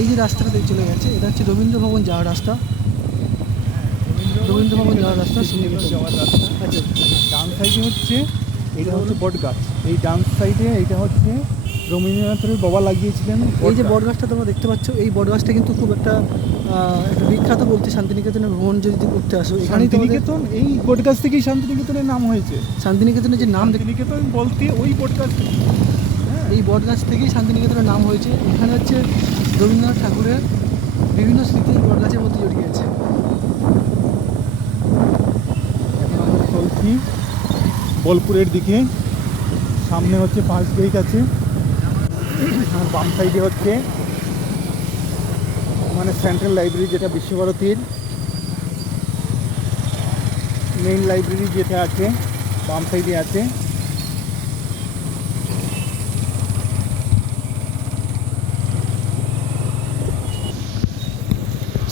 এই যে রাস্তাটা দিয়ে চলে গেছে এটা হচ্ছে রবীন্দ্র ভবন যাওয়ার রাস্তা। রবীন্দ্র ভবন যাওয়ার রাস্তা, শান্তিনিকেতন যাওয়ার রাস্তা। আচ্ছা। ডান সাইডে হচ্ছে এইটা হচ্ছে বট গাছ, এই ডান সাইডে এইটা হচ্ছে রবীন্দ্রনাথের বাবা লাগিয়েছিলেন। এই যে বট গাছটা তোমরা দেখতে পাচ্ছ, এই বট গাছটা কিন্তু খুব একটা একটা বিখ্যাত বলতে। শান্তিনিকেতনের ভ্রমণ যদি করতে আসো এখানেই তোমাদের শান্তিনিকেতন, এই বট গাছ থেকেই শান্তিনিকেতনের নাম হয়েছে। শান্তিনিকেতনের যে নাম শান্তিনিকেতন বলতে ওই বট গাছ। এই বট গাছ থেকেই শান্তিনিকেতনের নাম হয়েছে। এখানে হচ্ছে রবীন্দ্রনাথ ঠাকুরের বিভিন্ন স্মৃতি বট গাছের মধ্যে জড়িয়ে আছে। এখন আমরা চলছি বোলপুরের দিকে। সামনে হচ্ছে ফার্স্ট গেট আছে, আর বাম সাইডে হচ্ছে মানে সেন্ট্রাল লাইব্রেরি, যেটা বিশ্বভারতীর মেইন লাইব্রেরি যেটা আছে, বাম সাইডে আছে।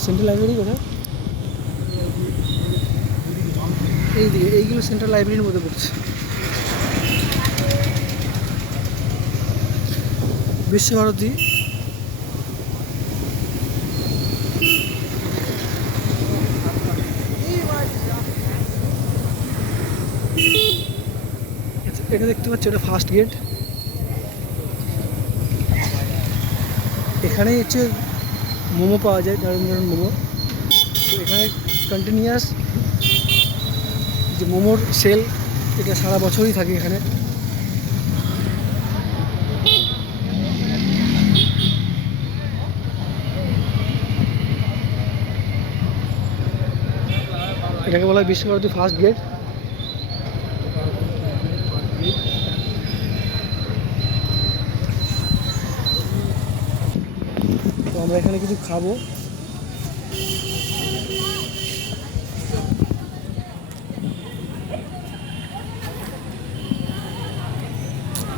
সেন্ট্রাল লাইব্রেরি কোথায়? এই দিকে, এইগুলো সেন্ট্রাল লাইব্রেরির মধ্যে পড়ছে। বিশ্বভারতী এটা দেখতে পাচ্ছি, এটা ফার্স্ট গেট। এখানেই হচ্ছে মোমো পাওয়া যায়, দারুণ দারুণ মোমো। তো এখানে কন্টিনিউয়াস যে মোমোর সেল, এটা সারা বছরই থাকে এখানে। এটাকে বলা হয় বিশ্বভারতী ফার্স্ট গেট। তো আমরা এখানে কিছু খাবো।